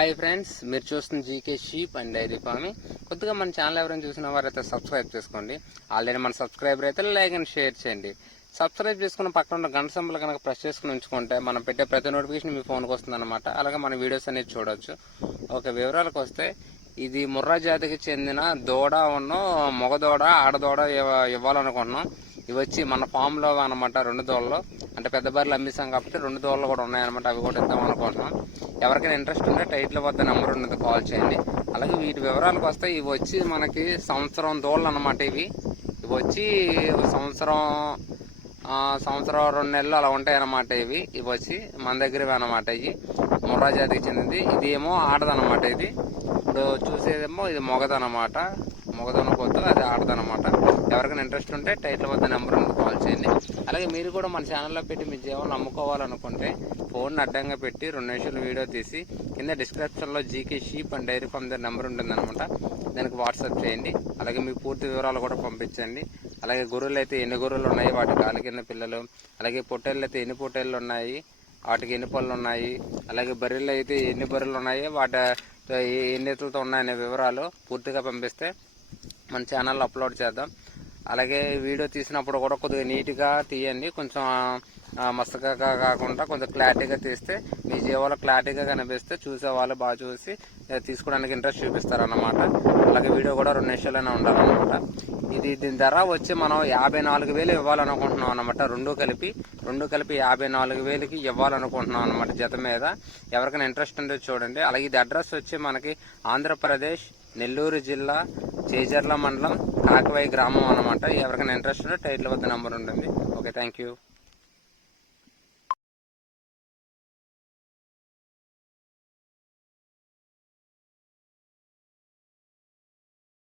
Hi friends, మీరు చూస్తున్న GK sheep and dairy farming. కొద్దిగా మన ఛానల్ ఎవరైనా చూసిన వారైతే సబ్స్క్రైబ్ చేసుకోండి. ఆల్రెడీ మన సబ్స్క్రైబర్ అయితే లైక్ అండ్ షేర్ చేయండి. సబ్స్క్రైబ్ చేసుకున్న పక్కన ఉన్న గంట సింబల్ కనుక ప్రెస్ చేసుకుని ఉంచుకుంటే మనం పెట్టే ప్రతి నోటిఫికేషన్ మీ ఫోన్కి వస్తుంది అనమాట. అలాగే మన వీడియోస్ అనేది చూడొచ్చు. ఓకే, వివరాలకు వస్తే ఇది ముర్రా జాతికి చెందిన దూడ మగ దూడ ఆడదూడ ఇవ్వాలనుకుంటున్నాం. ఇవి వచ్చి మన ఫామ్ లో అనమాట. 2 దూడలు అంటే పెద్ద బర్రెలు అమ్మేసాం కాబట్టి 2 దూడలు కూడా ఉన్నాయన్నమాట. అవి కూడా ఇద్దాం అనుకుంటున్నాం. ఎవరికైనా ఇంట్రెస్ట్ ఉంటే టైటిల్ వద్ద నెంబర్ ఉన్నది, కాల్ చేయండి. అలాగే వీటి వివరాలకు వస్తే ఇవి వచ్చి మనకి సంవత్సరం దూడలు అనమాట. ఇవి వచ్చి సంవత్సరం 2 నెలలు అలా ఉంటాయి అన్నమాట. ఇవి వచ్చి మన దగ్గర అనమాట. ఇవి ముర్రా జాతికి చెందింది. ఇది ఏమో ఆడదనమాట. ఇది ఇప్పుడు చూసేదేమో ఇది మొగదనమాట. మొగదన కొద్దు, అది ఆడదనమాట. ఎవరికైనా ఇంట్రెస్ట్ ఉంటే టైటిల్ వద్ద నెంబర్ ఉంది, కాల్ చేయండి. అలాగే మీరు కూడా మన ఛానల్లో పెట్టి మీ జీవనం అమ్ముకోవాలనుకుంటే ఫోన్ అడ్డంగా పెట్టి 2 నిమిషాలు వీడియో తీసి కింద డిస్క్రిప్షన్లో GK sheep and dairy farm దగ్గర నెంబర్ ఉంటుందన్నమాట. దానికి వాట్సాప్ చేయండి. అలాగే మీ పూర్తి వివరాలు కూడా పంపించండి. అలాగే గొర్రెలు అయితే ఎన్ని గొర్రెలు ఉన్నాయి, వాటి కాలి కింద పిల్లలు, అలాగే పొట్టేళ్ళు అయితే ఎన్ని పొట్టేళ్ళు ఉన్నాయి, వాటికి ఎన్ని పళ్ళు ఉన్నాయి, అలాగే బర్రెలు అయితే ఎన్ని బర్రెలు ఉన్నాయి, వాటి ఎన్ని ఎత్తులతో ఉన్నాయనే వివరాలు పూర్తిగా పంపిస్తే మన ఛానల్లో అప్లోడ్ చేద్దాం. అలాగే వీడియో తీసినప్పుడు కూడా కొద్దిగా నీట్గా తీయండి. కొంచెం మస్తగా కాకుండా కొంచెం క్లారిటీగా తీస్తే మీ జీవాలో క్లారిటీగా కనిపిస్తే చూసేవాళ్ళు బాగా చూసి తీసుకోవడానికి ఇంట్రెస్ట్ చూపిస్తారన్నమాట. అలాగే వీడియో కూడా 2 నిమిషాలైనా ఉండాలన్నమాట. దీని ధర వచ్చి మనం 54,000 ఇవ్వాలనుకుంటున్నాం అనమాట. రెండు కలిపి 54,000కి ఇవ్వాలనుకుంటున్నాం అనమాట జత మీద. ఎవరికైనా ఇంట్రెస్ట్ ఉంటే చూడండి. అలాగే ఇది అడ్రస్ వచ్చి మనకి ఆంధ్రప్రదేశ్ నెల్లూరు జిల్లా చేజర్ల మండలం కాకవాయి గ్రామం అనమాట. ఎవరికైనా ఇంట్రెస్ట్ ఉంటే టైటిల్ వద్ద నెంబర్ ఉంటుంది. Okay, thank you.